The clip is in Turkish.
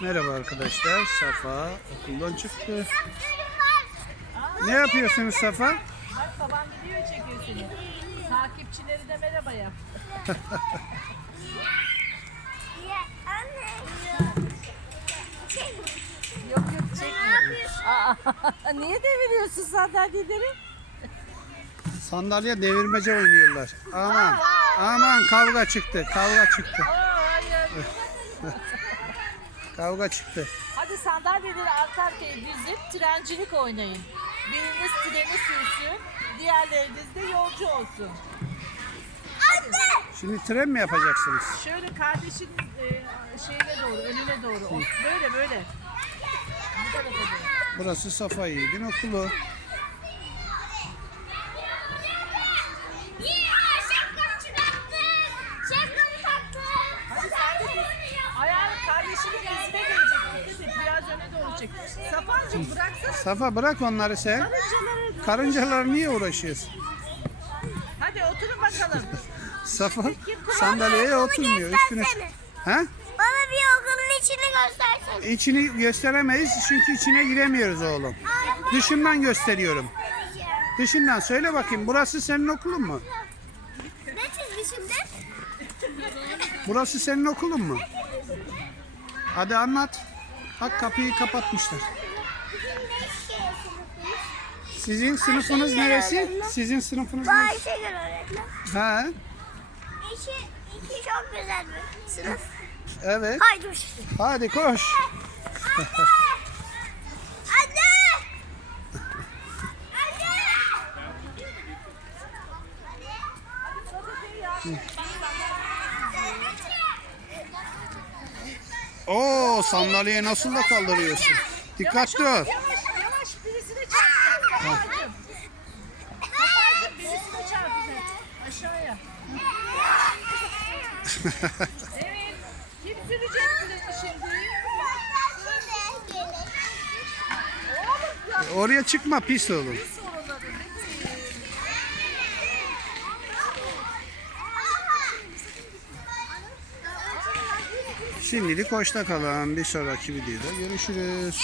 Merhaba arkadaşlar. Safa okuldan çıktı. Ne yapıyorsunuz Safa? Bak babam video çekiyor seni. Takipçileri de merhaba yap. Yok yok çekmiyor. Aa, niye deviriyorsun sandalyeleri? Sandalye devirmece oynuyorlar. Aman. Aman kavga çıktı. Kavga çıktı. Aa, hayır. Kavga çıktı. Hadi sandalyeleri arka arkaya dizip trencilik oynayın. Biriniz treni sürsün, diğerleriniz de yolcu olsun. Şimdi tren mi yapacaksınız? Şöyle kardeşin e, şeyine doğru, önüne doğru. O- Böyle böyle. Bu tarafa doğru. Burası Safa Yiğit'in okulu. Hadi sen de kardeşinin dizine gelecek. Biraz öne doğru çek. Safancığım bıraksana Safa bırak onları sen. karıncaları. Karıncalar niye uğraşıyorsun? Hadi oturun bakalım. Safa sandalyeye oturmuyor. Üstüne. Ha? Bana bir okulun içini göstersene. İçini gösteremeyiz çünkü içine giremiyoruz oğlum. Dışından gösteriyorum. Dışından söyle bakayım. Burası senin okulun mu? Ne çizmişim de? Burası senin okulun mu? Hadi anlat. Bak kapıyı kapatmışlar. Sizin sınıfınız neresi? Sizin sınıfınız Bu neresi? Ayşegül öğretmen. Ha, İşi, iki çok güzel bir sınıf. evet. Haydi uç. Hadi koş. Anne! Anne! Oo sandalyeye nasıl da kaldırıyorsun? Dikkatli ol. Yavaş yavaş birisine çarpacak. Safacığım. Safacığım birisine çarpacak. Aşağıya. Evet. Kim sürecek treni şimdi? Oğlum ya. Oraya çıkma pis oğlum. Soruları Şimdilik hoşça kalın. Bir sonraki videoda görüşürüz.